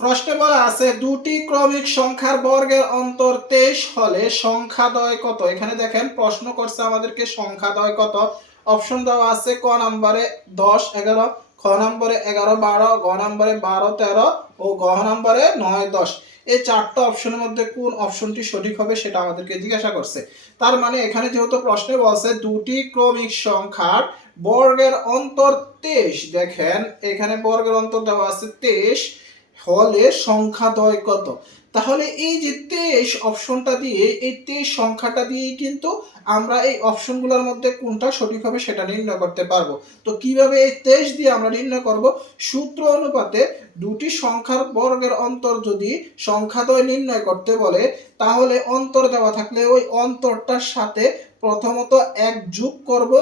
প্রশ্নে বলা আছে, দুটি ক্রমিক সংখ্যার বর্গের অন্তর তেইশ হলে সংখ্যাদয় কত? এখানে দেখেন, প্রশ্ন করছে আমাদেরকে সংখ্যাদয় কত? অপশন দেওয়া আছে, ক নম্বরে দশ, এগারো, খ নম্বরে এগারো, বারো, গ নম্বরে বারো, তেরো ও গ নম্বরে নয়, দশ। এই চারটা অপশনের মধ্যে কোন অপশনটি সঠিক হবে সেটা আমাদেরকে জিজ্ঞাসা করছে। তার মানে এখানে যেহেতু প্রশ্নে বলছে, দুটি ক্রমিক সংখ্যার বর্গের অন্তর তেইশ, দেখেন, এখানে বর্গের অন্তর দেওয়া আছে তেইশ হলে সংখ্যাদয় কত? তাহলে এই যে তেইশ অপশনটা দিয়ে, এই তেইশ সংখ্যাটা দিয়েই কিন্তু আমরা এই অপশনগুলোর মধ্যে কোনটা সঠিক হবে সেটা নির্ণয় করতে পারব। তো কীভাবে এই তেইশ দিয়ে আমরা নির্ণয় করব? সূত্র অনুপাতে দুটি সংখ্যার বর্গের অন্তর যদি সংখ্যাদয় নির্ণয় করতে বলে, তাহলে অন্তর দেওয়া থাকলে ওই অন্তরটার সাথে প্রথমত এক যোগ করব।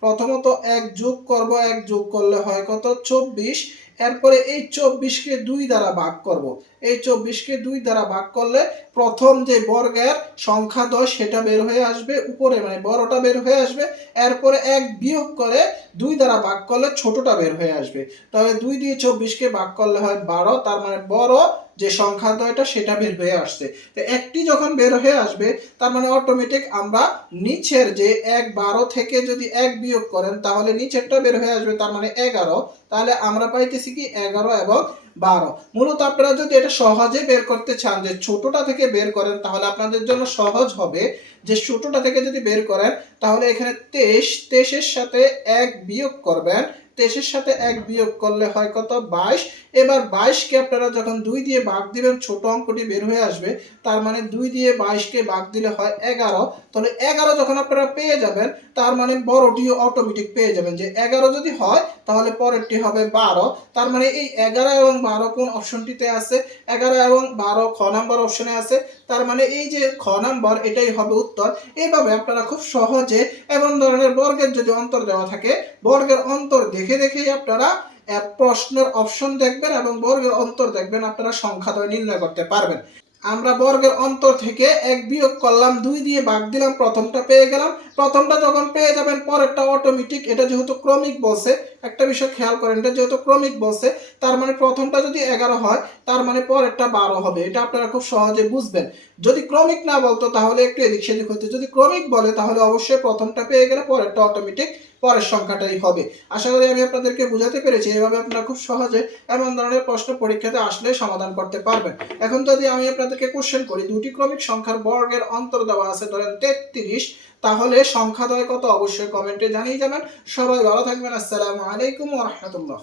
প্রথমত এক যোগ করব, এক যোগ করলে হয় কত? চব্বিশ। এরপরে এই চব্বিশকে দুই দ্বারা ভাগ করব। এই চব্বিশকে দুই দ্বারা ভাগ করলে প্রথম যে বর্গের সংখ্যা দশ, সেটা বের হয়ে আসবে, উপরে মানে বড়টা বের হয়ে আসবে, এরপরে এক বিয়োগ করে দুই দ্বারা ভাগ করলে ছোটটা বের হয়ে আসবে। তবে দুই দিয়ে চব্বিশকে ভাগ করলে হয় বারো, তার মানে বড় যে সংখ্যা দয়টা সেটা বের হয়ে আসছে। তো একটি যখন বের হয়ে আসবে, তার মানে অটোমেটিক আমরা নিচের যে এক বারো থেকে যদি এক বিয়োগ করেন, তাহলে নিচেরটা বের হয়ে আসবে, তার মানে এগারো। তাহলে আমরা পাইতেছি কি? এগারো এবং বারো। মূলত আপনারা যদি এটা সহজে বের করতে চান যে ছোটটা থেকে বের করেন, তাহলে আপনাদের জন্য সহজ হবে যে ছোটটা থেকে যদি বের করেন, তাহলে এখানে তেইশ, তেইশের সাথে এক বিয়োগ করবেন। তেইশের সাথে এক বিয়োগ করলে হয় কত? বাইশ। এবার বাইশকে আপনারা যখন দুই দিয়ে ভাগ দিবেন, ছোট অঙ্কটি বের হয়ে আসবে। তার মানে দুই দিয়ে বাইশকে ভাগ দিলে হয় এগারো। তাহলে এগারো যখন আপনারা পেয়ে যাবেন, তার মানে বড়টিও অটোমেটিক পেয়ে যাবেন। যে এগারো যদি হয়, তাহলে পরেরটি হবে বারো। তার মানে এই এগারো এবং বারো কোন অপশনটিতে আছে? এগারো এবং বারো খ নাম্বার অপশনে আছে। তার মানে এই যে খ নাম্বার, এটাই হবে উত্তর। এইভাবে আপনারা খুব সহজে এমন ধরনের বর্গের যদি অন্তর দেওয়া থাকে, বর্গের অন্তর দেখে দেখেই আপনারা প্রশ্নের অপশন দেখবেন এবং বর্গের অন্তর দেখবেন, আপনারা সংখ্যাদ্বয় নির্ণয় করতে পারবেন। আমরা বর্গের অন্তর থেকে এক বিয়োগ করলাম, দুই দিয়ে ভাগ দিলাম, প্রথমটা পেয়ে গেলাম। প্রথমটা যখন পেয়ে যাবেন, পরেরটা অটোমেটিক এটা যেহেতু ক্রমিক বলছে, একটা বিষয় খেয়াল করেন, এটা যেহেতু ক্রমিক বলছে, তার মানে প্রথমটা যদি এগারো হয়, তার মানে পরেরটা বারো হবে। এটা আপনারা খুব সহজে বুঝবেন। যদি ক্রমিক না বলতো, তাহলে একটু এদিক সেদিক হতো যদি ক্রমিক বলে, তাহলে অবশ্যই প্রথমটা পেয়ে গেলে পরেরটা অটোমেটিক পরের সংখ্যাটাই হবে। আশা করি আমি আপনাদেরকে বুঝাতে পেরেছি, এভাবে আপনারা খুব সহজে এমন ধরনের প্রশ্ন পরীক্ষাতে আসলে সমাধান করতে পারবেন। এখন যদি আমি আপনাদেরকে কোশ্চেন করি, দুটি ক্রমিক সংখ্যার বর্গের অন্তর দেওয়া আছে, ধরেন তেত্রিশ, তাহলে সংখ্যা দয় কত? অবশ্যই কমেন্টে জানিয়ে যাবেন। সবাই ভালো থাকবেন, আসসালামু আলাইকুম ওয়া রাহমাতুল্লাহ।